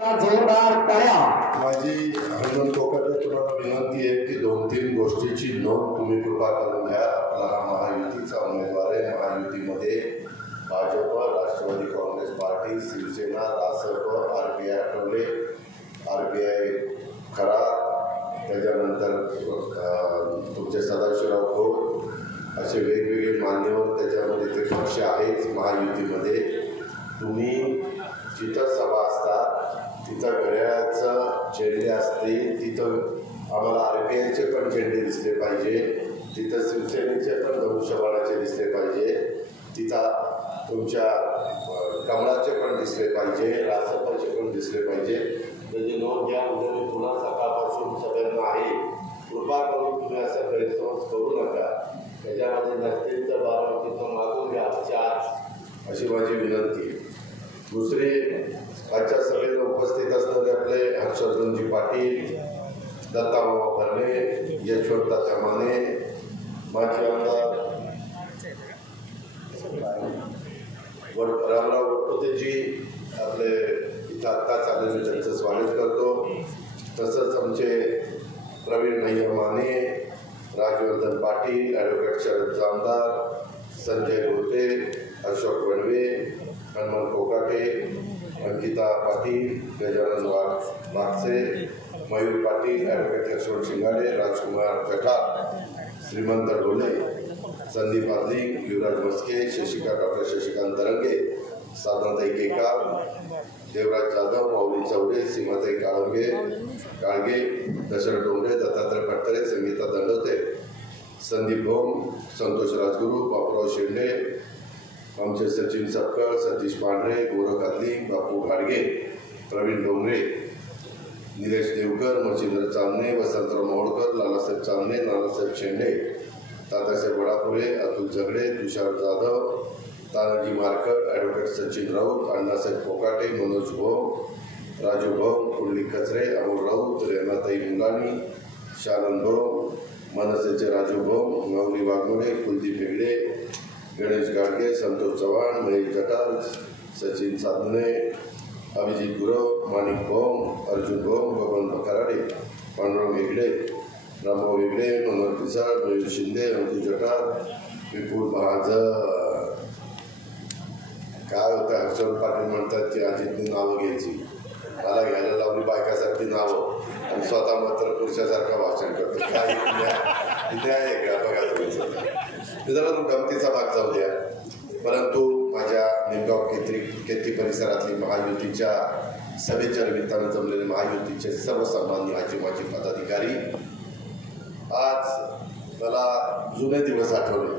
जोरदार टाळ्या। माझी हनुमंत कोकाटे तुम्हाला विनंती आहे की 2-3 गोष्टीची नोंद तुम्ही कृपा करून घ्या। आपला महायुतीचा उमेदवार आहे। महायुतीमध्ये Bhajap, Rashtravadi Congress party, Shivsena, Rasap, RPI Athawale, RPI खरार, त्याच्यानंतर तुमचे सदाशिवराव खोत असे वेगवेगळे मान्यवर त्याच्यामध्ये ते पक्ष आहेत। महायुतीमध्ये तुम्ही जिथं सभा असतात तिथं घड्याळाचं झेंडे असते, तिथं आम्हाला RPIचे पण झेंडे दिसले पाहिजे, तिथं शिवसेनेचे पण धनुष्यबाणाचे दिसले पाहिजे, तिथं तुमच्या कमळाचे पण दिसले पाहिजे, रासपाचे पण दिसले पाहिजे। त्याची नोंद घ्या। म्हणजे मी पुन्हा सकाळपासून सगळ्यांना आहे, कृपा करून तुम्ही असं गैरसमज करू नका। त्याच्यामध्ये नसतील तर बारामतीतून मागून घ्या 4 अशी माझी विनंती आहे। दुसरी, आजच्या सभेला उपस्थित असणारे आपले हर्षवर्धनजी पाटील, दत्ताबाबा भरणे, यशवंत माने, माजी आमदार रामराव वटपुतेजी आपले इथं आत्ताच आलेले, त्यांचं स्वागत करतो। तसंच आमचे प्रवीण भैया माने, राजवर्धन पाटील, ॲडव्होकेट शरद जामदार, संजय गोते, अशोक वणवे, हनुमंत कोकाटे, अंकिता पाटील, गजानन वागसे, मयूर पाटील, ॲडव्होकेट यशवंत शिंगाडे, राजकुमार जठार, श्रीमंत ढोले, संदीप आदली, युवराज मस्के, डॉक्टर शशिकांत तरंगे, साधनाताई केकार, देवराज जाधव, माऊली चौडे, सीमाताई काळगे, दशरथ डोंगरे, दत्तात्रय पटकरे, संगीता दंडवते, संदीप भोम, संतोष राजगुरू, बापूराव शेंडे, आमचे सचिन सपकाळ, सतीश पांढरे, गोरख आदली, बापू घाडगे, प्रवीण डोंगरे, निलेश देवकर, मच्छिंद्र चांदणे, वसंतराव मोहोळकर, लालासाहेब चांदणे, नानासाहेब शेंडे, तात्यासाहेब वडापुरे, अतुल झगडे, तुषार जाधव, तानाजी मारकट, ॲडव्होकेट सचिन राऊत, अण्णासाहेब कोकाटे, मनोज भोम, राजू भोम, कुंडली कचरे, अमोल राऊत, रेणाताई मुलानी, शानन भोम, मनसेचे राजू भोम, माऊली वाघमोडे, कुलदीप हेगडे, गणेश गाडगे, संतोष चव्हाण, महेश जठार, सचिन साधने, अभिजित गुरव, माणिक भोम, अर्जुन भोम, भगवंत कराडे, पांडुरंग हेगडे, रामभाऊ हेगडे, मनोहर पिसाळ, मयूर शिंदे, अंकुश जठार, विपुल महाजन। काय होतं, हर्षवर्धन पाटील म्हणतात की अजितनी नावं घ्यायची, मला घ्यायला लावली बायकासारखी नावं आणि स्वतः मात्र पुरुषासारखं भाषण करतो। काय इथे आहे का बघा तुमचं, ते जरा गमतीचा भाग जाऊ द्या। परंतु माझ्या निमगाव केतकी परिसरातली महायुतीच्या सभेच्या निमित्तानं जमलेले महायुतीचे सर्वसामान्य माजी पदाधिकारी, आज मला जुने दिवस आठवले।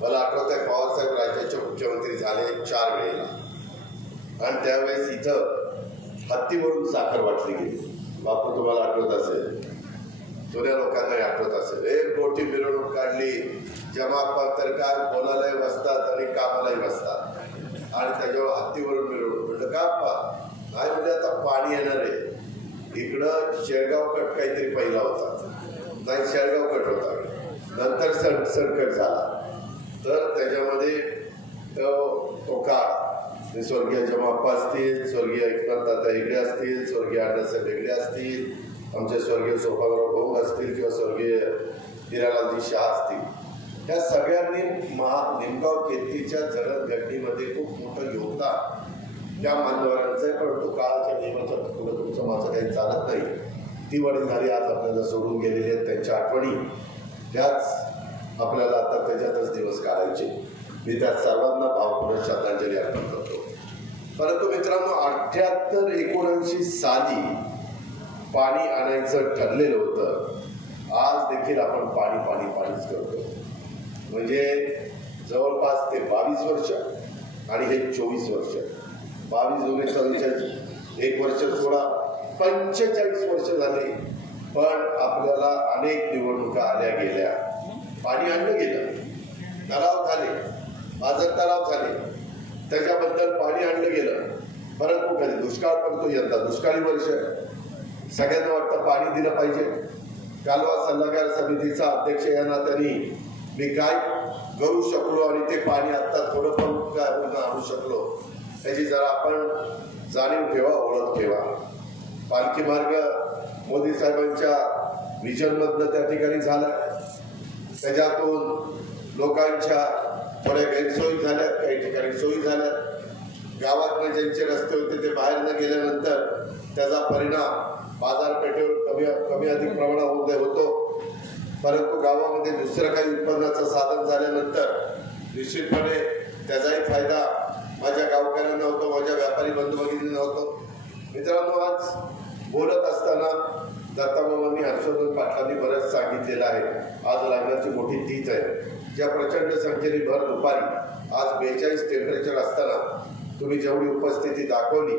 मला आठवत आहे पवारसाहेब राज्याचे मुख्यमंत्री झाले 4 वेळेला, आणि त्यावेळेस इथं हत्तीवरून साखर वाटली गेली। बापू तुम्हाला आठवत असेल, जुन्या लोकांनाही आठवत असेल। एक मोठी मिरवणूक काढली, जमात काय बोलायलाही बसतात आणि कामालाही बसतात, आणि त्याच्यावर हत्तीवरून मिरवणूक। म्हटलं का नाही, म्हणजे आता पाणी येणार आहे। इकडं शेळगाव कट काहीतरी पहिला होता, नाही शेळगाव कट होता, नंतर संकट झाला, तर त्याच्यामध्ये तो काळ स्वर्गीय जमाप्पा असतील, स्वर्गीय एकनाथदादा हेगडे असतील, स्वर्गीय अण्णासाहेब हेगडे असतील, आमचे स्वर्गीय सोपानराव भाऊ असतील, किंवा स्वर्गीय हिरालालजी शाह असतील, या सगळ्यांनी निमगाव केतकीच्या जडणघडणीमध्ये खूप मोठं योगदान त्या मान्यवरांचं आहे। परंतु काळाच्या नियमाच्या पुढे तुमचं माझं काही चालत नाही। ती वडीलधारी आज आपल्याला सोडून गेलेली आहेत, त्यांच्या आठवणी त्याच आपल्याला आता त्याच्यातच दिवस काढायचे। मी त्या सर्वांना भावपूर्ण श्रद्धांजली अर्पण करतो। परंतु मित्रांनो, 78-79 साली पाणी आणायचं ठरलेलं होतं, आज देखील आपण पाणीच करतो। म्हणजे जवळपास ते 22 वर्ष आणि हे 24 वर्ष, 22 जुने 44, 1 वर्ष सोडा, 45 वर्ष झाली। पण आपल्याला अनेक निवडणुका आल्या गेल्या, पाणी आणलं गेलं, तलाव झाले, पाझर तलाव झाले, त्याच्याबद्दल पाणी आणलं गेलं। परंतु कधी दुष्काळ पडतो, यंदा दुष्काळी वर्ष, सगळ्यांना वाटतं पाणी दिलं पाहिजे। कालवा सल्लागार समितीचा अध्यक्ष या नात्याने मी काय करू शकलो आणि ते पाणी आता थोडं पण काय आणू शकलो त्याची जरा आपण जाणीव ठेवा, ओळख ठेवा. पालखी मार्ग मोदी साहेबांच्या विजनमधनं त्या ठिकाणी झाला. त्याच्यातून लोकांच्या थोड्या गैरसोयी झाल्या, काही ठिकाणी सोयी झाल्या. गावातले ज्यांचे रस्ते होते ते बाहेर न गेल्यानंतर त्याचा परिणाम बाजारपेठेवर कमी अधिक प्रमाणामध्ये होतो. परंतु गावामध्ये दुसरं काही उत्पन्नाचं साधन झाल्यानंतर निश्चितपणे त्याचाही फायदा माझ्या गावकऱ्यांना होतो, माझ्या व्यापारी बंधू भगिनींना होतो. मित्रांनो, आज बोलत असताना दत्तामामांनी हर्षवर्धन पाटलांनी बरंच सांगितलेलं आहे. आज लागण्याची मोठी तीच आहे. ज्या प्रचंड संख्येने भर दुपारी आज 42 टेम्परेचर असताना तुम्ही जेवढी उपस्थिती दाखवली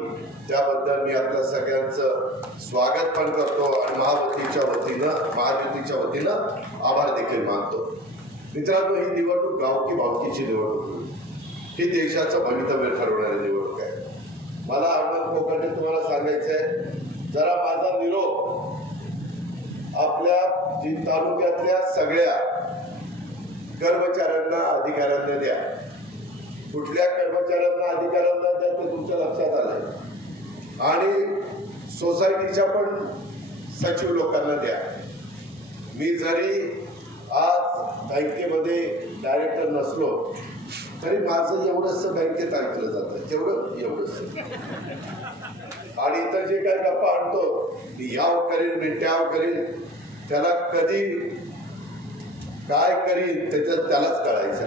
त्याबद्दल मी आपल्या सगळ्यांचं स्वागत पण करतो आणि महायुतीच्या वतीनं आभार देखील मानतो. मित्रांनो, ही निवडणूक गावकी भावकीची निवडणूक, ही देशाचं भवितव्य ठरवणारी निवडणूक आहे. मला आनंद कोकणे तुम्हाला सांगायचं आहे, जरा माझा निरोप आपल्या तालुक्यातल्या सगळ्या कर्मचाऱ्यांना, अधिकाऱ्यांना द्या. कुठल्या कर्मचाऱ्यांना, अधिकाऱ्यांना द्या ते तुमच्या लक्षात आलंय. आणि सोसायटीच्या पण सचिव लोकांना द्या. मी जरी आज बँकेमध्ये डायरेक्टर नसलो तरी माझं एवढंच बँकेत ऐकलं जातं, एवढंच. आणि इतर जे काही गप्पा आणतो, मी याव करीन, मी त्याव करीन, त्याला कधी काय करीन त्यालाच कळायचं.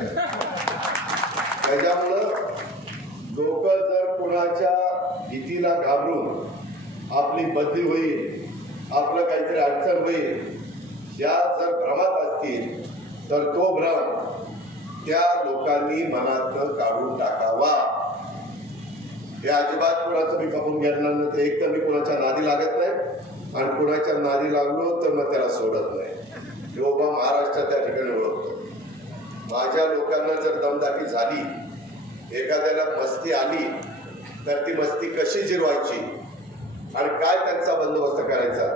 त्याच्यामुळं लोक जर कोणाच्या भीतीला घाबरून आपली बदली होईल, आपलं काहीतरी अडचण होईल, या जर भ्रमात असतील तर तो भ्रम त्या लोकांनी मनातनं काढून टाकावा. हे अजिबात कोणाचं मी खपून घेणार नाही. एक तर मी कोणाच्या नादी लागत नाही आणि कोणाच्या नादी लागलो तर मग त्याला सोडत नाही. उभा महाराष्ट्र त्या ठिकाणी ओळखतो. माझ्या लोकांना जर दमदाटी झाली, एखाद्याला मस्ती आली, तर ती मस्ती कशी जिरवायची आणि काय त्यांचा बंदोबस्त करायचा.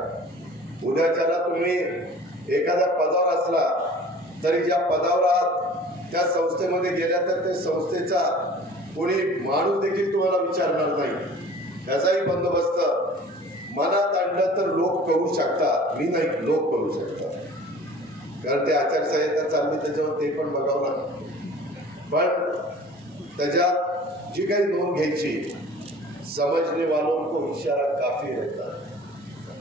उद्याच्याला तुम्ही एखाद्या पदावर असला तरी ज्या पदावर आहात त्या संस्थेमध्ये गेल्या तर त्या संस्थेचा कोणी माणूस देखील तुम्हाला विचारणार नाही. त्याचाही बंदोबस्त मनात आणलं तर लोक करू शकतात, मी नाही, लोक करू शकतात. कारण ते आचारसंहिता चालली त्याच्यावर ते पण बघावं लागतं. पण त्याच्यात जी काही नोंद घ्यायची, समजणे वालों को इशारा काफी रहता,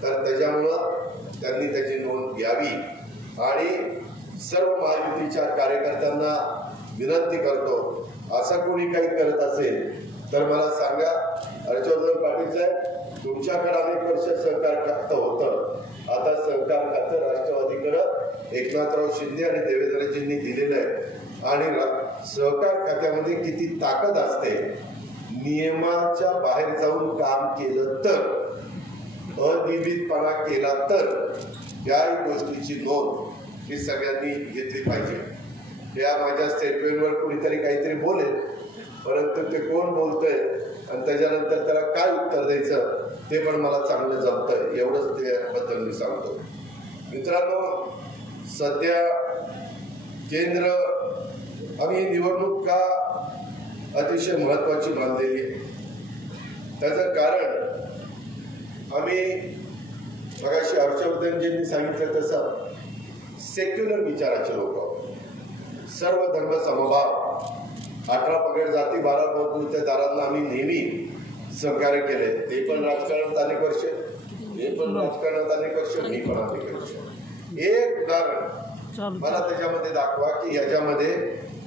तर त्याच्यामुळं त्यांनी त्याची नोंद घ्यावी. आणि सर्व महायुतीच्या कार्यकर्त्यांना विनंती करतो, असं कोणी काही करत असेल तर मला सांगा. हर्षवर्धन पाटील साहेब, तुमच्याकडे अनेक वर्ष सहकार खातं होतं, आता सहकार खातं राष्ट्रवादीकडं एकनाथराव शिंदे आणि देवेंद्रजींनी दिलेलं आहे. आणि सहकार खात्यामध्ये किती ताकद असते. नियमाच्या बाहेर जाऊन काम केलं तर, अनियमितपणा केला तर त्याही गोष्टीची नोंद ही सगळ्यांनी घेतली पाहिजे. या माझ्या स्टेटमेंटवर कोणीतरी काहीतरी बोलेल, परंतु ते कोण बोलतंय आणि त्याच्यानंतर त्याला काय उत्तर द्यायचं ते पण मला चांगलं जमतंय, एवढंच त्याबद्दल मी सांगतो. मित्रांनो, सध्या केंद्र, आम्ही ही निवडणूक का अतिशय महत्वाची मानलेली आहे. त्याचं कारण आम्ही मगाशी हर्षवर्धनजींनी सांगितलं तसं सेक्युलर विचाराचे लोक, सर्व धर्म समभाव, 18 पगड जाती 12 बौद्धदारांना आम्ही नेहमी सहकार्य केले. ते पण राजकारणात अनेक वर्ष, मी पण अनेक वर्ष. एक उदाहरण मला त्याच्यामध्ये दाखवा की याच्यामध्ये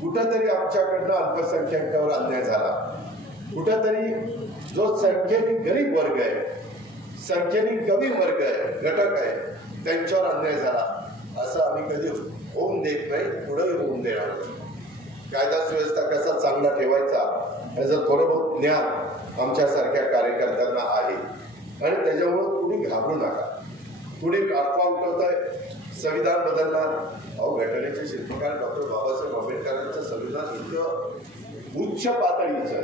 कुठंतरी आमच्याकडनं अल्पसंख्याकावर अन्याय झाला. कुठंतरी जो संख्येने गरीब वर्ग आहे, संख्येने कमी वर्ग आहे, घटक आहे, त्यांच्यावर अन्याय झाला. असं आम्ही कधी होऊन देत नाही, पुढेही होऊन देणार नाही. कायदा सुव्यवस्था कसा चांगला ठेवायचा याचं थोडं बहुत ज्ञान आमच्यासारख्या कार्यकर्त्यांना आहे. आणि त्याच्यामुळं कुणी घाबरू नका. कुणी अफवा उठवतंय संविधान बदलणार. अहो, घटनेचे शिल्पकार डॉक्टर बाबासाहेब आंबेडकरांचं संविधान इतकं उच्च पातळीचं,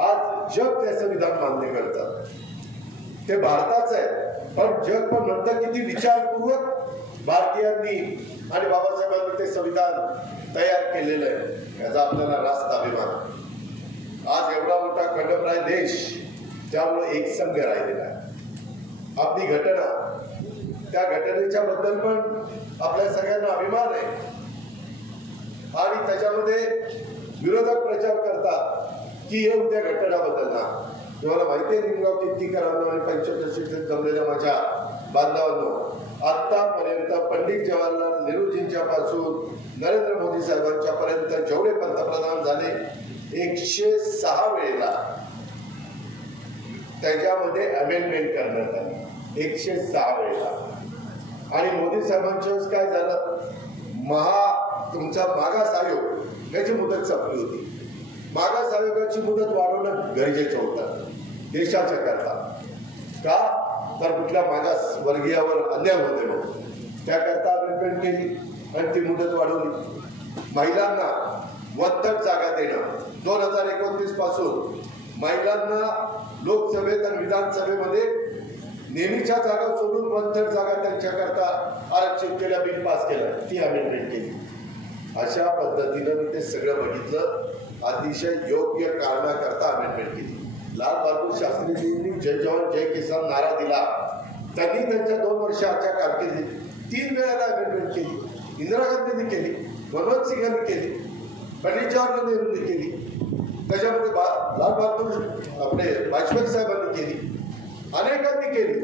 आज जग ते संविधान मान्य करतात. ते भारताचं आहे, पण जग पण म्हणतं किती विचारपूर्वक भारतीयांनी आणि बाबासाहेबांनी ते संविधान तयार केलेलं आहे. याचा आपल्याला रास्त अभिमान. आज एवढा मोठा खंडप्राय देश त्यामुळे एक संघ राहिलेला आहे. आपली घटना, त्या घटनेच्या बद्दल पण आपल्या सगळ्यांना अभिमान आहे. आणि त्याच्यामध्ये विरोधक प्रचार करतात की हे उद्या घटना बदलणार. तुम्हाला माहिती आहे निमगाव कीर्तीकरांनो आणि पंचक्रोशीतील जमलेल्या माझ्या बांधवांनो, आतापर्यंत पंडित जवाहरलाल नेहरूजींच्या पासून नरेंद्र मोदी साहेबांच्या पर्यंत जेवढे पंतप्रधान झाले 106 वेळेला त्याच्यामध्ये अमेंडमेंट करण्यात आली. 106 वेळेला. आणि मोदी साहेबांच्या वेळेस काय झालं, तुमचा मागास आयोग याची मुदत संपली होती. मागास आयोगाची मुदत वाढवणं गरजेचं होतं देशाच्या करता. का तर कुठल्या मागास वर्गीयावर अन्याय होते म्हणून त्याकरता अमेंडमेंट केली आणि ती मुदत वाढवली. महिलांना वंथट जागा देणं 2029 पासून महिलांना लोकसभेत आणि विधानसभेमध्ये नेहमीच्या जागा सोडून वंथट जागा त्यांच्याकरता आरक्षित केल्या, बिल पास केलं, ती अमेंडमेंट केली. अशा पद्धतीनं मी ते सगळं बघितलं. अतिशय योग्य कारणाकरता अमेंडमेंट केली. लाल बहादूर शास्त्रीजींनी जय जवान जय किसान नारा दिला. त्यांनी त्यांच्या 2 वर्षाच्या कारकिर्दीत 3 वेळेला अमेंडमेंट केली. इंदिरा गांधींनी केली, मनमोहन सिंगांनी केली, पंडित जवाहरलाल नेहरूंनी केली, त्याच्यामध्ये लाल बहादूर आपले वाजपेयी साहेबांनी केली, अनेकांनी केली.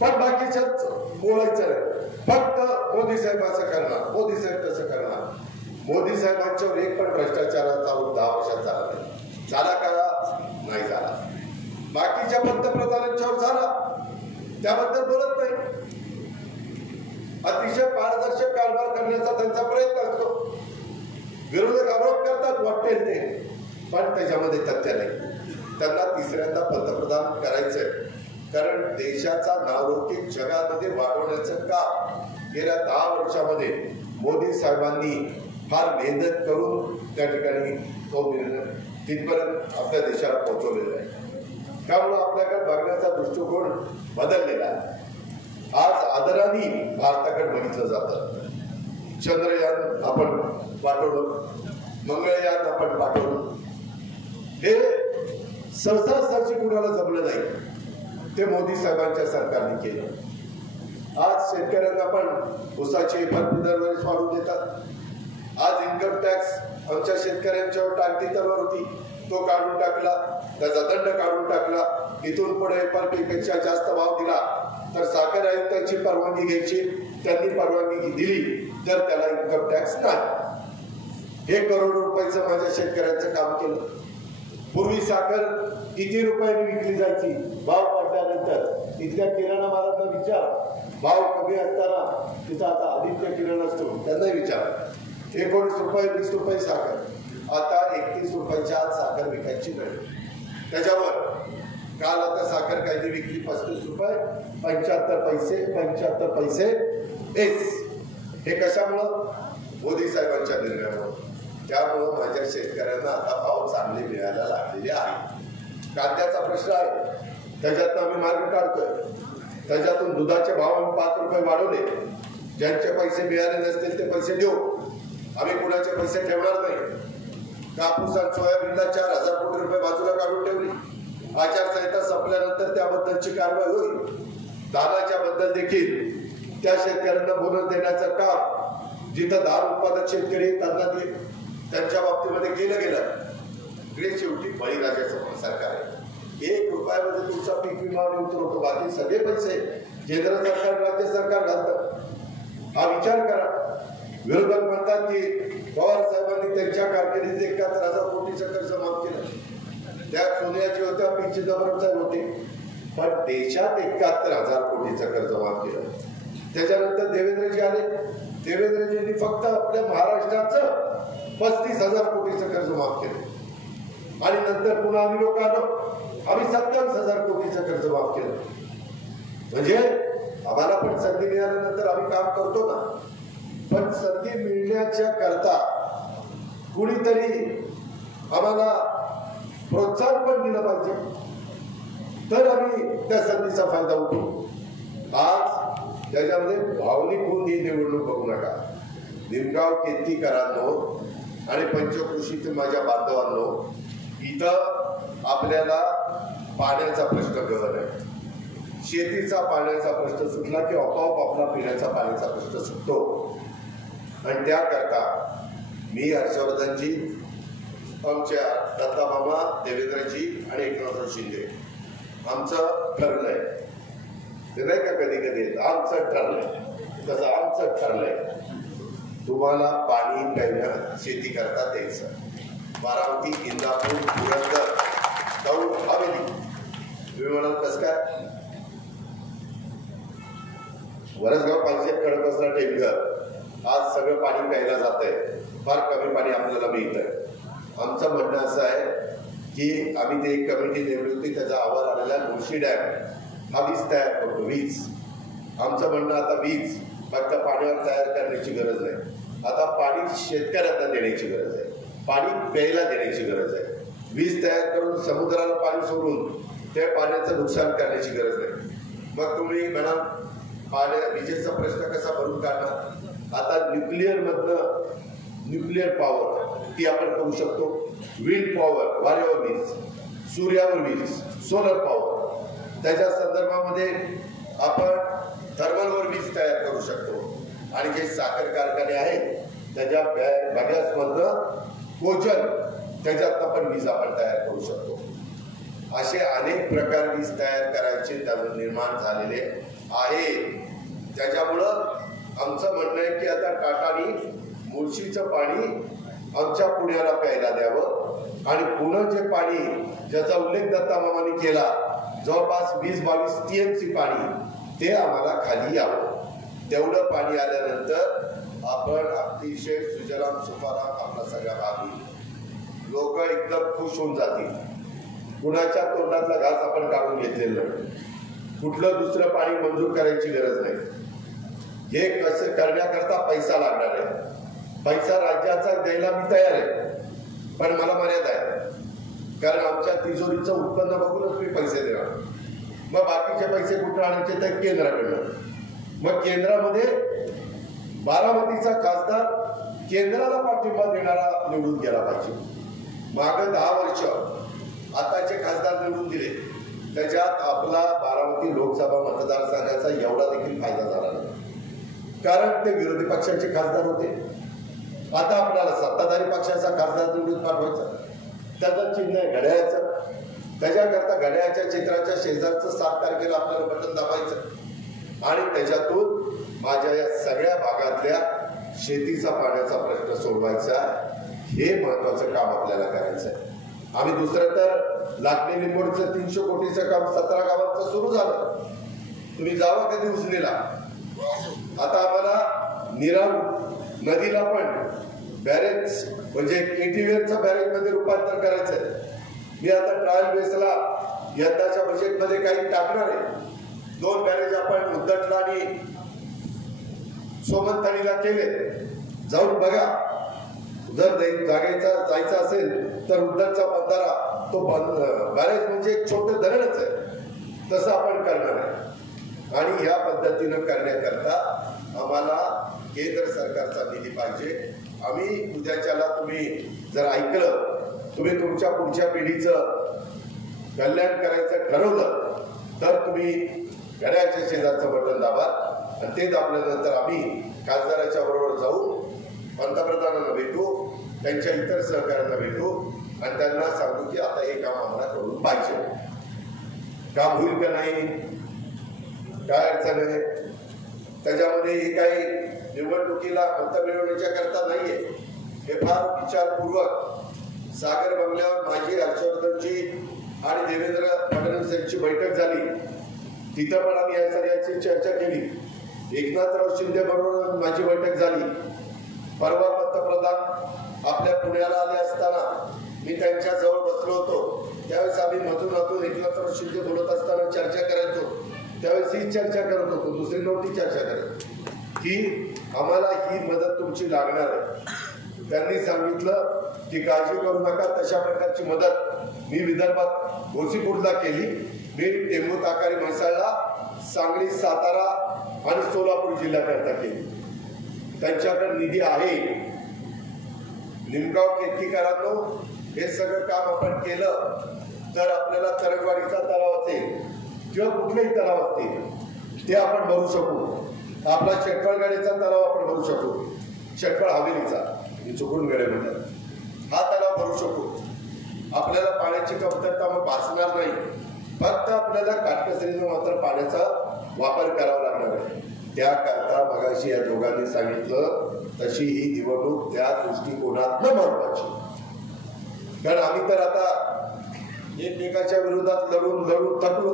पण बाकीच्याच बोलायचं नाही, फक्त मोदी साहेब असं करणार, मोदी साहेब तसं करणार. मोदी साहेबांच्यावर एक पण भ्रष्टाचाराचा आरोप 10 वर्षात झाला नाही. झाला का? नाही झाला. बाकीच्या पंतप्रधानांच्यावर झाला, त्याबद्दल बोलत नाही. अतिशय पारदर्शक कारभार करण्याचा त्यांचा प्रयत्न असतो. विरोधक आरोप करतात वाटेल ते, पण त्याच्यामध्ये तथ्य नाही. त्यांना तिसऱ्यांदा पंतप्रधान करायचंय, कारण देशाचा नावलौकिक जगामध्ये वाढवण्याचं काम गेल्या 10 वर्षामध्ये मोदी साहेबांनी फार मेहनत करून त्या ठिकाणी तो निर्णय तिथपर्यंत आपल्या देशाला पोहोचवलेला आहे. त्यामुळं आपल्याकडे बघण्याचा दृष्टिकोन बदललेला आहे. आज आदराने भारताकडे बघितलं जातं. चंद्रयान आपण पाठवलं, मंगळयान आपण पाठवलं. हे सहजासहजी कुणाला जमलं नाही, ते मोदी साहेबांच्या सरकारने केलं. आज शेतकऱ्यांना पण ऊसाचे भरपूर दरवर्षी वाढवून देतात. आज इन्कम टॅक्स आमच्या शेतकऱ्यांच्यावर टाकती तलवार होती, तो काढून टाकला, त्याचा दंड काढून टाकला. इथून पुढे FRP पेक्षा जास्त भाव दिला तर साखर आयुक्तांची परवानगी घ्यायची, त्यांनी परवानगी दिली तर त्याला इन्कम टॅक्स नाही. 1 करोड रुपयाचं माझ्या शेतकऱ्यांचं काम केलं. पूर्वी साखर किती रुपयाने विकली जायची, भाव पडल्यानंतर इथल्या किराणा मालाचा विचार, भाव कमी असताना तिथं आता आदित्य किराणा स्टोर, त्यांना विचार 19 रुपये 20 रुपये साखर, आता 31 रुपयाच्या आत साखर विकायची वेळ. त्याच्यावर काल आता साखर काहीतरी विकली 35 रुपये 75 पैसे एस. हे कशामुळं? मोदी साहेबांच्या निर्णयामुळं. त्यामुळं माझ्या शेतकऱ्यांना आता भाव चांगले मिळायला लागलेले आहे. कांद्याचा प्रश्न आहे, त्याच्यातून आम्ही मार्ग काढतोय. त्याच्यातून दुधाचे भाव आम्ही 5 रुपये वाढवले. ज्यांचे पैसे मिळाले नसतील ते पैसे देऊ, आम्ही कुणाचे पैसे ठेवणार नाही. कापूस आणि सोयाबीनला 4000 कोटी रुपये बाजूला काढून ठेवली. आचारसंहिता संपल्यानंतर त्याबद्दलची कारवाई होईल. धानाच्या बद्दल देखील त्या शेतकऱ्यांना बोनस देण्याचं काम जिथं धान उत्पादक शेतकरी त्यांना त्यांच्या बाबतीमध्ये केलं गेलं. इकडे शेवटी बळीराजाचं सरकार आहे. 1 रुपयामध्ये तुमचा पीक विमा उतरवतो, बाकी सगळे पैसे केंद्र सरकार राज्य सरकार घालतं. हा विचार करा. विरोधक म्हणतात की पवार साहेबांनी त्यांच्या कारकिर्दीत 71,000 कोटीचं कर्ज माफ केलं. त्यात सोनियाजी होत्या, पी चिदंबरम साहेब होते, पण देशात 71,000 कोटीचं कर्ज माफ केलं. त्याच्यानंतर देवेंद्रजी आले. देवेंद्रजींनी फक्त आपल्या महाराष्ट्राचं 35,000 कोटीचं कर्ज माफ केलं. आणि नंतर पुन्हा आम्ही लोक आलो, आम्ही 27,000 कोटीचं कर्ज माफ केलं. म्हणजे आम्हाला पण संधी मिळाल्यानंतर आम्ही काम करतो ना, पण संधी मिळण्याच्या करता कुणीतरी आम्हाला प्रोत्साहन पण दिलं पाहिजे, तर आम्ही त्या संधीचा फायदा होतो. आज त्याच्यामध्ये भावनिक होऊन ही निवडणूक बघू नका. निमगाव कीर्तीकरांनो आणि पंचक्रोशीतील माझ्या बांधवांनो, इथं आपल्याला पाण्याचा प्रश्न गहन आहे. शेतीचा पाण्याचा प्रश्न सुटला की आपोआप आपला पिण्याचा पाण्याचा प्रश्न सुटतो. आणि त्याकरता मी हर्षवर्धनजी, आमच्या दत्तामामा, देवेंद्रजी आणि एकनाथ शिंदे आमचं ठरलंय. ते नाही का कधी कधी आमचं ठरलंय, तसं आमचं ठरलंय तुम्हाला पाणी प्यायला शेती करता द्यायचं. बारामती, इंदापूर, पुरंदर, दौंड, हवेली, तुम्ही म्हणाल कसं काय? वरसगाव, पालशेत, खडकवासला, टेमघर आज सगळं पाणी प्यायला जातंय. फार कमी पाणी आपल्याला मिळतंय. आमचं म्हणणं असं आहे की आम्ही ते एक कमिटी नेमली होती, त्याचा अहवाल आलेला मुळशी डॅम हा वीज तयार करतो. वीज आमचं म्हणणं आता वीज फक्त पाण्यावर तयार करण्याची गरज नाही. आता पाणी शेतकऱ्यांना देण्याची गरज आहे, पाणी प्यायला देण्याची गरज आहे. वीज तयार करून समुद्राला पाणी सोडून त्या पाण्याचं नुकसान करण्याची गरज नाही. मग तुम्ही म्हणा विजेचा प्रश्न कसा भरून काढणार? आता न्यूक्लिअर पॉवर ती आपण करू शकतो. विंड पॉवर, वाऱ्यावर वीज, सूर्यावर वीज, सोलर पॉवर, त्याच्या संदर्भामध्ये आपण थर्मलवर वीज तयार करू शकतो. आणि जे साखर कारखाने आहेत त्याच्या बॅगॅसमधनं कोजन, त्याच्यातनं पण वीज आपण तयार करू शकतो. असे अनेक प्रकार वीज तयार करायचे निर्माण झालेले आहे. त्याच्यामुळं आमचं म्हणणं आहे की आता टाटानी मुळशीचं पाणी आमच्या पुण्याला प्यायला द्यावं आणि पुणं जे पाणी ज्याचा उल्लेख दत्तामामांनी केला, जवळपास 20-22 TMC पाणी, ते आम्हाला खाली यावं. तेवढं पाणी आल्यानंतर आपण अतिशय सुजलाम सुफलाम आपला सगळा भाग होईल. लोक एकदम खुश होऊन जातील. कुणाच्या तोंडातला घास आपण काढून घेतलेलं नाही. कुठलं दुसरं पाणी मंजूर करायची गरज नाही. हे कसं करण्याकरता पैसा लागणार आहे. पैसा राज्याचा द्यायला मी तयार आहे, पण मला मर्यादा आहे. कारण आमच्या तिजोरीचं उत्पन्न बघूनच मी पैसे देणार. मग बाकीचे पैसे कुठं आणायचे? तर केंद्राकडनं. मग केंद्रामध्ये बारामतीचा खासदार केंद्राला पाठिंबा देणारा निवडून गेला पाहिजे. मागं 10 वर्ष आताचे खासदार निवडून दिले, त्याच्यात आपला बारामती लोकसभा मतदारसंघाचा एवढा देखील फायदा झाला नाही. कारण ते विरोधी पक्षाचे खासदार होते. आता आपल्याला सत्ताधारी पक्षाचा खासदार निवडून पाठवायचा. त्याचं चिन्ह आहे घड्याळाचं. त्याच्याकरता घड्याळाच्या चित्राच्या शेजारचं 7 तारखेला आपल्याला बटन दाबायचं आणि त्याच्यातून माझ्या या सगळ्या भागातल्या शेतीचा पाण्याचा प्रश्न सोडवायचा. हे महत्वाचं काम आपल्याला करायचं आहे. आम्ही दुसरं तर लाखनी लिंबोडचं 300 कोटीचं काम 17 गावांचं सुरू झालं. तुम्ही जावा कधी उजनीला. आता आम्हाला निराव नदीला पण बॅरेज म्हणजे केटीवेरचं बॅरेज मध्ये रूपांतर करायचं आहे. मी आता ट्रायल बेसला यंदाच्या बजेटमध्ये काही टाकणार आहे. 2 बॅरेज आपण उद्दटला आणि सोमनथाणीला केले. जाऊन बघा. जर जायचं असेल तर उद्दटचा बंधारा तो बॅरेज म्हणजे एक छोटं धरणच आहे, तसं आपण करणार आहे. आणि या पद्धतीनं करण्याकरता आम्हाला केंद्र सरकारचा निधी पाहिजे. आम्ही उद्याच्याला तुम्ही जर ऐकलं, तुम्ही तुमच्या पुढच्या पिढीचं कल्याण करायचं ठरवलं तर तुम्ही घड्याळाच्या शेजारचं बटन दाबा आणि ते दाबल्यानंतर आम्ही खासदाराच्या बरोबर जाऊ, पंतप्रधानांना भेटू, त्यांच्या इतर सहकाऱ्यांना भेटू आणि त्यांना सांगू की आता हे काम आम्हाला करून पाहिजे. काम होईल का नाही, काय अडचण आहे. त्याच्यामध्ये हे काही निवडणुकीला मत मिळवण्याच्या करता नाहीये. हे फार विचारपूर्वक सागर बंगल्यावर माझी हर्षवर्धनची आणि देवेंद्र फडणवीस यांची बैठक झाली. तिथं पण आम्ही या सगळ्याची चर्चा केली. एकनाथराव शिंदे बरोबर माझी बैठक झाली. परवा पंतप्रधान आपल्या पुण्याला आले असताना मी त्यांच्या जवळ बसलो होतो. त्यावेळेस आम्ही मधून एकनाथराव शिंदे बोलत असताना चर्चा करायचो. त्यावेळेस ही चर्चा करत होतो, दुसरी नव्हती चर्चा करत, की आम्हाला ही मदत तुमची लागणार आहे. त्यांनी सांगितलं की काळजी करू नका, तशा प्रकारची मदत मी विदर्भात गोसीखुर्दला केली. मी टेंभू, ताकारी, म्हैसाळला, सांगली, सातारा आणि सोलापूर जिल्ह्याकरता केली. त्यांच्याकडे निधी आहे. निमगाव केतकीकरांनो हे सगळं काम आपण केलं. तर आपल्याला तरंगवाडीचा तलाव असेल किंवा कुठलेही तलाव असतील ते आपण भरू शकू. आपला शेटफळगडेचा तलाव आपण भरू शकू. शेटफळ हवेलीचा मी चुकून गडे म्हणतात हा तलाव भरू शकू. आपल्याला पाण्याची कमतरता मग भासणार नाही. फक्त आपल्याला काटकसरीने मात्र पाण्याचा वापर करावा लागणार आहे. त्याकरता मगाशी या दोघांनी सांगितलं तशी ही निवडणूक त्या दृष्टिकोनातनं महत्वाची. कारण आम्ही तर आता एकमेकाच्या विरोधात लढून थकलो.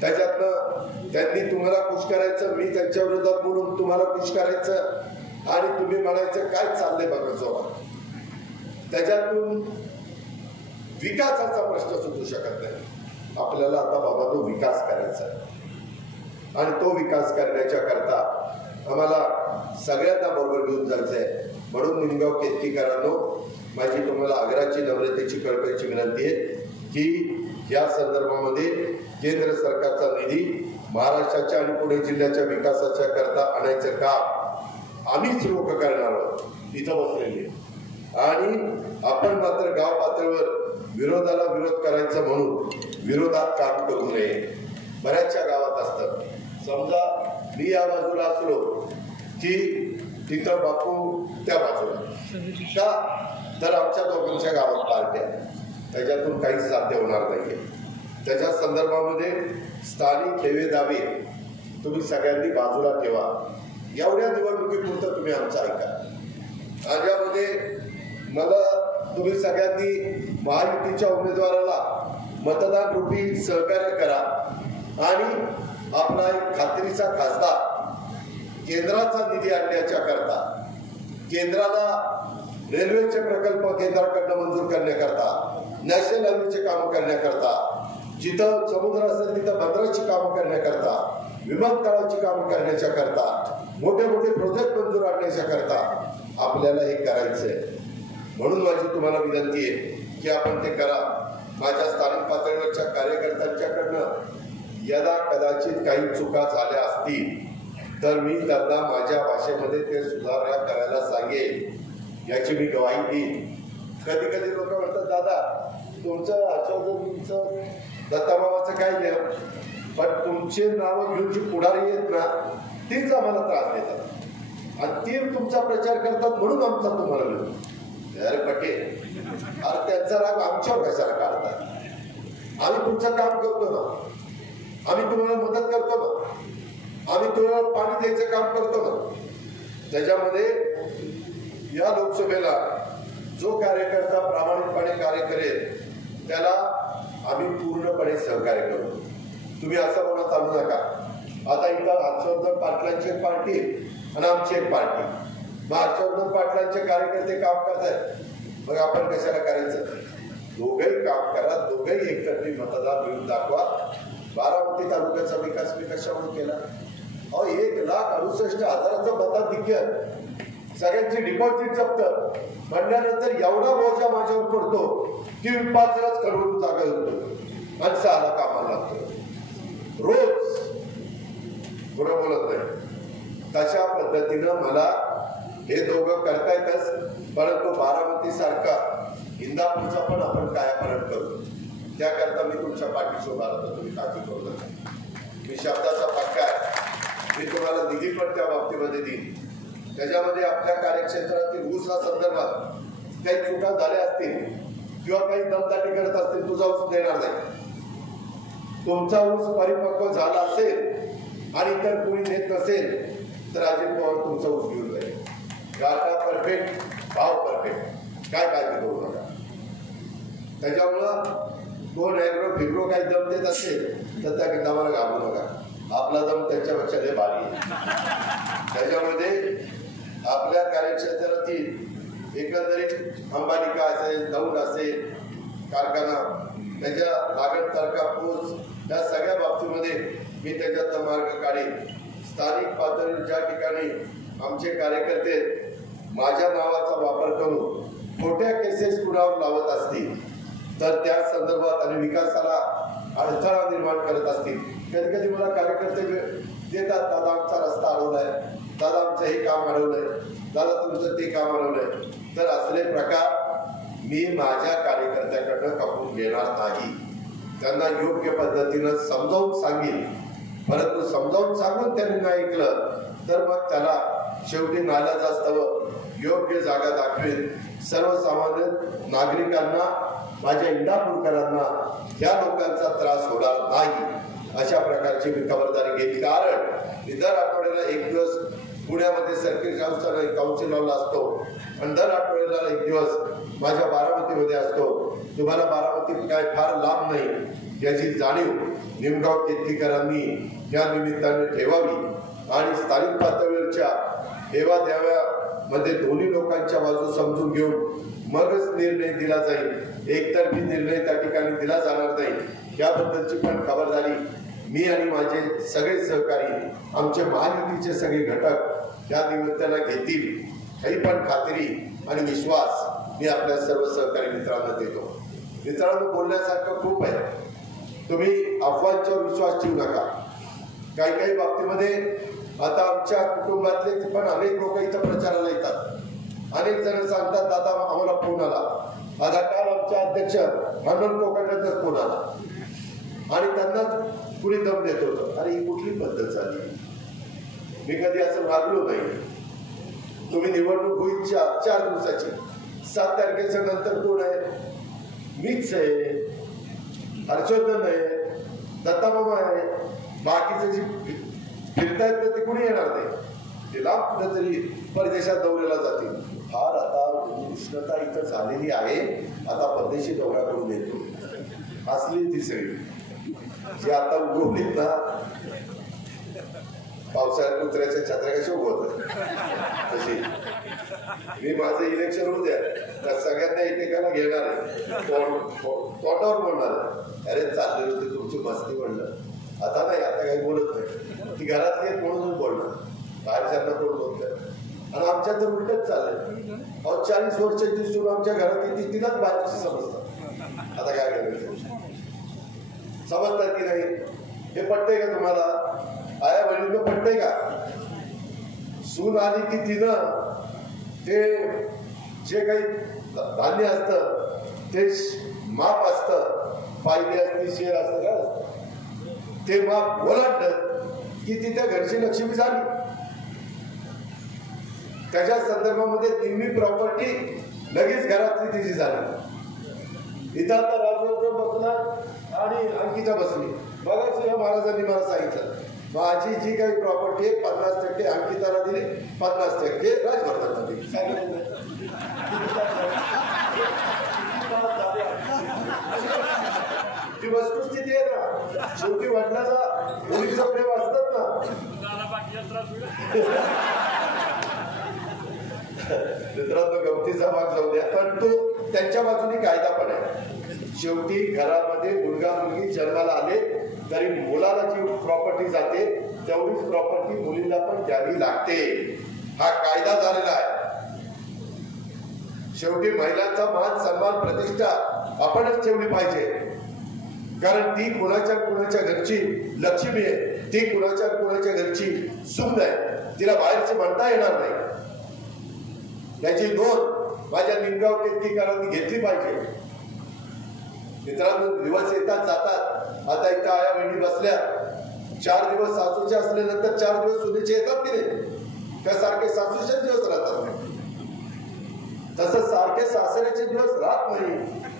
त्याच्यातनं त्यांनी तुम्हाला खुश करायचं, मी त्यांच्या विरोधात बोलून तुम्हाला खुश करायचं आणि तुम्ही म्हणायचं काय चाललंय बघा जोरात. त्याच्यातून विकासाचा प्रश्न सुटू शकत नाही. आपल्याला आता बाबा तो विकास करायचा आहे आणि तो विकास करण्याच्या करता आम्हाला सगळ्यांना बरोबर घेऊन जायचंय. म्हणून निमगाव केतकीकरांनो माझी तुम्हाला आग्रहाची नम्रतेची कळकळीची विनंती आहे की या संदर्भामध्ये केंद्र सरकारचा निधी महाराष्ट्राच्या आणि पुणे जिल्ह्याच्या विकासाच्या करता आणायचं काम आम्हीच लोक करणार आहोत इथं बसलेले. आणि आपण मात्र गाव पातळीवर विरोधाला विरोध करायचं म्हणून विरोधात काम करू नये. बऱ्याचशा गावात असतं समजा मी या बाजूला असलो की तिथं बापू त्या बाजूला का तर आमच्या दोघांच्या गावात पार्ट्या त्याच्यातून काहीच साध्य होणार नाहीये. त्याच्या संदर्भामध्ये स्थानिक ठेवे दावे तुम्ही सगळ्यांनी बाजूला ठेवा. एवढ्या निवडणुकीपुरतं तुम्ही आमचं ऐका. माझ्यामध्ये मला तुम्ही सगळ्यांनी महायुतीच्या उमेदवाराला मतदान रूपी सहकार्य करा आणि आपला एक खात्रीचा खासदार केंद्राचा निधी आणण्याच्या करता केंद्राला रेल्वेचे प्रकल्प केंद्राकडनं मंजूर करण्याकरता नॅशनल हायवेचे कामं करण्याकरता जिथं समुद्र असेल तिथं बंदराची कामं करण्याकरता विमानतळाची कामं करण्याच्या करता मोठे मोठे प्रोजेक्ट मंजूर आणण्याच्या करता आपल्याला हे करायचंय. म्हणून माझी तुम्हाला विनंती आहे की आपण ते करा. माझ्या स्थानिक पातळीवरच्या कार्यकर्त्यांच्याकडनं यदा कदाचित काही चुका झाल्या असतील तर मी त्यांना माझ्या भाषेमध्ये ते सुधारणा करायला सांगेन याची मी ग्वाही देईन. कधी कधी लोक म्हणतात दादा तुमचं आचौधरीचं दत्ताबाबाचं काय नाही पण तुमचे नावं घेऊन जी पुढारी आहेत ना तीच आम्हाला त्रास देतात आणि ती तुमचा प्रचार करतात म्हणून आमचा तुम्हाला मिळतो. अरे पटेल अरे त्यांचा राग आमच्यावर कशाला काढतात. आम्ही तुमचं काम करतो ना. आम्ही तुम्हाला मदत करतो ना. आम्ही तुम्हाला पाणी द्यायचं काम करतो ना. त्याच्यामध्ये या लोकसभेला जो कार्यकर्ता प्रामाणिकपणे कार्य करेल त्याला आम्ही पूर्णपणे सहकार्य करू. तुम्ही असं म्हणत चालू नका. आता इथं हर्षवर्धन पाटलांची एक पार्टी आणि आमची एक पार्टी. मग हर्षवर्धन पाटलांचे कार्यकर्ते काम करतायत मग आपण कशाला करायचं. दोघंही काम करा. दोघंही एकत्रित मतदान मिळून दाखवा. बारामती तालुक्याचा विकास मी कशामुळे केला. 1,68,000 मताधिक्य सगळ्यांची डिपॉझिट जप्त म्हणल्यानंतर एवढा बोजा माझ्यावर पडतो की 5 करोड जागा होतो आणि 6 कामाला लागतो रोज. पुढं बोलत नाही. तशा पद्धतीनं मला हे दोघं करतायतच परंतु बारामती सारखा इंदापूरचा पण आपण कायापालट करू. त्याकरता मी तुमच्या पाठीशी उभा राहतो. तुम्ही काळजी करू नका. मी शब्दाचा पक्का आहे. मी तुम्हाला निधी पण त्या बाबतीमध्ये देईन. त्याच्यामध्ये आपल्या कार्यक्षेत्रातील ऊस संदर्भात काही चुका झाल्या असतील किंवा काही दमदाटी करत असतील तुझा ऊस देणार नाही. तुमचा ऊस परिपक्व झाला असेल आणि इतर कोणी देत नसेल तर अजित पवार तुमचा ऊस घेऊन जाईल. गाठा परफेक्ट, भाव परफेक्ट, काय काळजी करू नका. त्याच्यामुळं कोण ॲग्रो फिग्रो काही दम देत असेल तर त्या दमाला घालू नका. आपला दम त्यांच्यापेक्षा लय भारी आहे. त्याच्यामध्ये आपल्या कार्यक्षेत्रातील एकंदरीत अंबालिका असेल, दौंड असेल, कारखाना त्याच्या लागण तारखा पोच या सगळ्या बाबतीमध्ये मी त्याच्यातला मार्ग काढेन. स्थानिक पातळीवर ज्या ठिकाणी आमचे कार्यकर्ते माझ्या नावाचा वापर करून मोठ्या केसेस कुणावर लावत असतील तर त्या संदर्भात आणि विकासाला अडथळा निर्माण करत असतील. कधी कधी मला कार्यकर्ते देतात दादा आमचा रस्ता अडवलाय, दादा आमचं हे काम अडवलंय, दादा तुमचं ते काम अडवलंय. तर असले प्रकार मी माझ्या कार्यकर्त्यांना त्यांच्याकडनं कापून घेणार नाही. त्यांना योग्य पद्धतीनं समजावून सांगेल. परंतु समजावून सांगून त्यांनी नाही ऐकलं तर मग त्याला शेवटी नाईलाजास्तव योग्य जागा दाखवेल. सर्वसामान्य नागरिकांना, माझ्या इंदापूरकरांना या लोकांचा त्रास होणार नाही अशा प्रकारची मी खबरदारी घेतली. कारण मी दर आठवड्याला एक दिवस पुण्यामध्ये सर्किट काउन्सिलरला असतो आणि दर आठवड्याला एक दिवस माझ्या बारामतीमध्ये असतो. तुम्हाला बारामती काय फार लांब नाही याची जाणीव निमगाव केतकीकरांनी या निमित्ताने ठेवावी आणि स्थानिक पातळीवरच्या हेवा द्याव्यामध्ये दोन्ही लोकांच्या बाजू समजून घेऊन मगच निर्णय दिला जाईल. एकतर्फी निर्णय त्या ठिकाणी दिला जाणार नाही याबद्दलची पण खबरदारी मी आणि माझे सगळे सहकारी, आमचे महायुतीचे सगळे घटक या निमित्तानं घेतील. काही पण खात्री आणि विश्वास मी आपल्या सर्व सहकारी मित्रांना देतो. मित्रांनो, बोलण्यासारखं खूप आहे. तुम्ही अफवांच्यावर विश्वास ठेवू नका. काही काही बाबतीमध्ये आता आमच्या कुटुंबातले पण अनेक लोक इथं प्रचाराला येतात. अनेक जण सांगतात, दादा आम्हाला फोन आला. आता काल आमच्या अध्यक्ष हनुमंत कोकाटेंचाच फोन आला आणि त्यांना कुणी दम देत होतं. अरे ही कुठली पद्धत झाली? मी कधी असं वागलो नाही. तुम्ही निवडणूक होईल 4 दिवसाची, 7 तारखेच्या नंतर कोण आहे? मीच आहे, हर्षवर्धन आहे, दत्तामामा आहे. बाकीचे जे फिरतायत तर ते कुणी येणार नाही. ते लांब कुठेतरी परदेशात दौऱ्याला जातील. फार आता उष्णता इथं झालेली आहे, आता परदेशी दौरा करून येतो. असली ती सगळी जी आता उगवलीत ना, पावसाळ्यात कुत्र्याच्या छत्र्या कशा उगवतात तशी. मी माझं इलेक्शन होऊ द्या, तर सगळ्यांना एकमेकांना घेणार आहे, तोंडावर बोलणार आहे. अरे चालले होते तुमची मस्ती म्हणलं, आता नाही, आता काही बोलत नाही. ती घरातली म्हणून बोलणार, बाहेरच्यांना कोण बोलतंय. आणि आमच्या तर उलटच चाललंय. 40 वर्ष दिसून आमच्या घरात येते, तिलाच बाहेरची समजतात. आता काय करायचं? समजतात की नाही हे पटतंय का तुम्हाला? आया बहिणीनं पटतंय का? सून आली की तिनं ते जे काही धान्य असतं ते माप असतं, पाहिली असती, शेर असतं का, ते माप ओलांडलं की ती त्या घरची लक्ष्मी झाली. त्याच्या संदर्भामध्ये निम्मी प्रॉपर्टी लगेच घरातली तिची झाली. इथं आता राजवर्धन बसला आणि अंकिता बसली. बघायचं या महाराजांनी मला सांगितलं, माझी जी काही प्रॉपर्टी आहे 50% अंकिताला दिली, 50% राजवर्धनला दिली. ती वस्तुस्थिती आहे ना. शेवटी वडिलाला मुलीचं प्रेम असतात ना. मित्रांनो, गमतीचा भाग जाऊ द्या, पण तो त्यांच्या बाजूने कायदा पण आहे. शेवटी घरामध्ये मुलगा मुलगी जन्माला आले तरी मुलाला जी प्रॉपर्टी जाते तेवढीच प्रॉपर्टी मुलीला पण द्यावी लागते. हा कायदा झालेला आहे. शेवटी महिलांचा मान सन्मान प्रतिष्ठा आपणच ठेवली पाहिजे. कारण ती कुणाच्या घरची लक्ष्मी आहे, ती कुणाच्या घरची सून आहे. तिला बाहेरची म्हणता येणार नाही. याची नोंद माझ्या निमगाव केतकीकरांनी घेतली पाहिजे. मित्रांनो, दिवस येतात जातात. आता इथं आया बहिणी बसल्या. 4 दिवस सासूचे असल्यानंतर 4 दिवस सुनेचे येतात की नाही? त्या सारखे सासूचे दिवस राहतात. तसं सारखे सासऱ्याचे दिवस राहत नाही.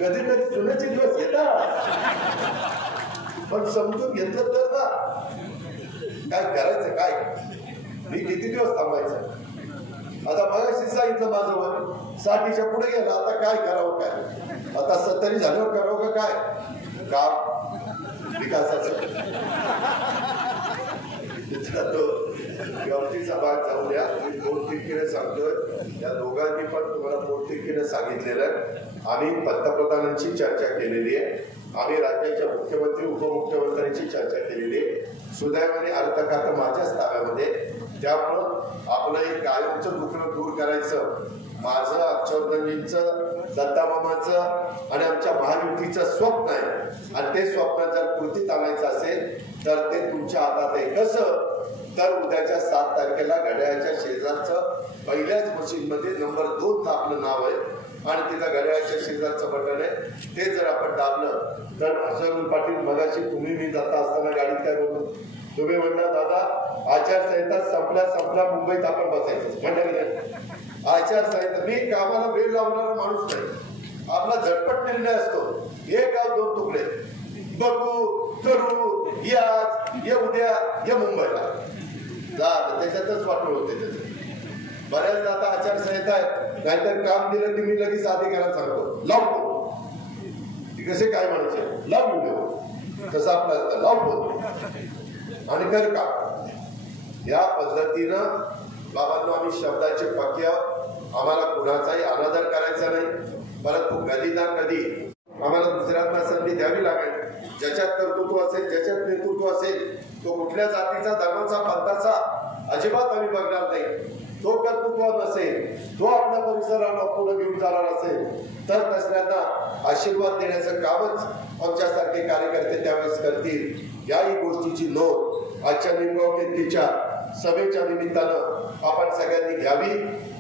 कधीतरी सुनेचे दिवस येतात. पण समजून घेतलं तर ना, काय करायचं? काय मी किती दिवस थांबायचं? आता मगाशी सांगितलं माझं वय 60च्या पुढे गेलं. आता काय करावं? काय आता 70 झाल्यावर करावं का? काय काम विकासाचं? गमतीचा भाग जाऊ द्या. मी पोटतिडकीने सांगतोय, या दोघांनी पण तुम्हाला पोटतिडकीने सांगितलेलं. आम्ही पंतप्रधानांची चर्चा केलेली आहे, आम्ही राज्याच्या मुख्यमंत्री उपमुख्यमंत्र्यांची चर्चा केलेली आहे. सुदैवाने अर्थ खातं माझ्याच ताब्यामध्ये, त्यामुळं आपलं एक कायमचं दुखणं दूर करायचं. माझं, हर्षवर्धनजींचं, दत्तामामाचं आणि आमच्या महायुतीचं स्वप्न आहे. आणि ते स्वप्न जर कृतीत आणायचं असेल तर ते तुमच्या हातात आहे. कसं? तर उद्याच्या 7 तारखेला घड्याळाच्या शेजारचं पहिल्याच मशीनमध्ये नंबर 2चं आपलं नाव आहे आणि तिथं घड्याळाच्या शेजारचं बटन आहे, ते जर आपण दाबलं तर हर्षवर्धन पाटील मगाशी तुम्ही मी जाता असताना गाडीत काय बोललो, तुम्ही म्हणला दादा आचारसंहिता संपल्या मुंबईत आपण बसायचं म्हणलं. आचारसंहिता मी कामाला वेळ लावणारा माणूस नाही, आपला झटपट निर्णय असतो. एक गाव दोन तुकडे, बघू करू, ये उद्या ये मुंबईला जा, त्याच्यातच वाटोळ होते त्याचे. बऱ्याचदा आता आचारसंहिता आहे, नाहीतर काम दिलं की मी लगेच अधिकाऱ्याला सांगतो लावतो, कसे काय म्हणायचे लावून देऊ, तसं आपलं लावतो आणि कर का. या पद्धतीनं बाबांनो आम्ही शब्दाचे पक्के, आम्हाला कुणाचाही अनादर करायचा नाही, परंतु कधी ना कधी आम्हाला दुसऱ्यांना संधी द्यावी लागेल. ज्याच्यात कर्तृत्व असेल, ज्याच्यात नेतृत्व असेल, तो कुठल्या जातीचा धर्माचा पंथाचा अजिबात आम्ही बघणार नाही. तो कर्तृत्व नसेल, तो आपल्या परिसराला पुढे घेऊन जाणार असेल तर तसल्यांना आशीर्वाद देण्याचं कामच आमच्यासारखे कार्यकर्ते त्यावेळेस करतील. याही गोष्टीची नोंद आजच्या निमगाव केतकीच्या सभेच्या निमित्तानं आपण सगळ्यांनी घ्यावी.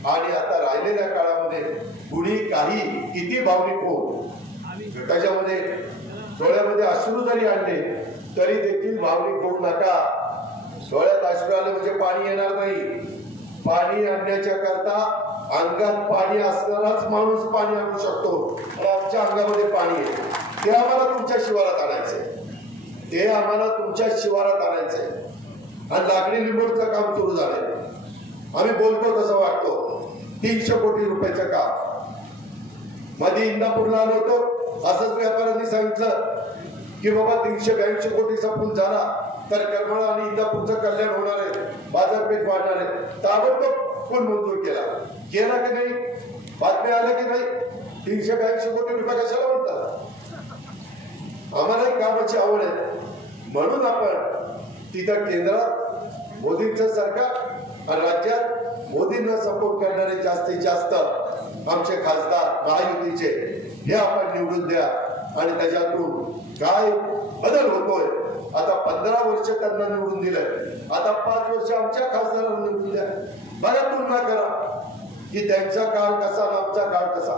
आणि आता राहिलेल्या काळामध्ये कुणी काही किती भावनिक हो, त्याच्यामध्ये डोळ्यामध्ये अश्रू जरी आणले तरी देखील भावनिक होऊ नका. डोळ्यात अश्रू आले म्हणजे पाणी येणार नाही. पाणी आणण्याच्या करता अंगात पाणी असणाराच माणूस पाणी आणू शकतो. आणि आमच्या अंगामध्ये पाणी आहे, ते आम्हाला तुमच्या शिवारात आणायचंय, ते आम्हाला तुमच्या शिवारात आणायचंय. आणि लाकडी लिंबोडचं काम सुरू झालंय. आम्ही बोलतो तसं वाटतो. 300 कोटी रुपयाचं काम मध्ये इंदापूरला आलो होतो, असंच व्यापाऱ्यांनी सांगितलं की बाबा 382 कोटीचा पूल झाला तर करमाळा आणि इंदापूरचं कल्याण होणार आहे, बाजारपेठ वाढणार आहे. ताबडतोब पूल मंजूर केला की नाही, बातम्या आल्या की नाही. 382 कोटी रुपये कशाला म्हणतात. आम्हालाही कामाची आवड आहे, म्हणून आपण तिथं केंद्रात मोदींचं सरकार आणि राज्यात मोदींना सपोर्ट करणारे जास्तीत जास्त आमचे खासदार महायुतीचे हे आपण निवडून द्या. आणि त्याच्यातून काय बदल होतोय, आता 15 वर्ष त्यांना निवडून दिलंय, आता 5 वर्ष आमच्या खासदारांना निवडून द्या. बघा तुलना करा की त्यांचा काळ कसा आणि आमचा काळ कसा.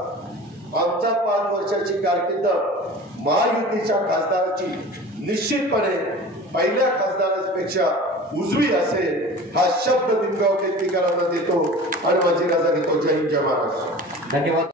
आमच्या 5 वर्षाची कारकीर्द महायुतीच्या खासदाराची निश्चितपणे पहिल्या खासदारापेक्षा उजवी असेल, हा शब्द निमगाव केतकीकरांना देतो आणि माझी रजा घेतो. जय हिंद, जय महाराष्ट्र. धन्यवाद.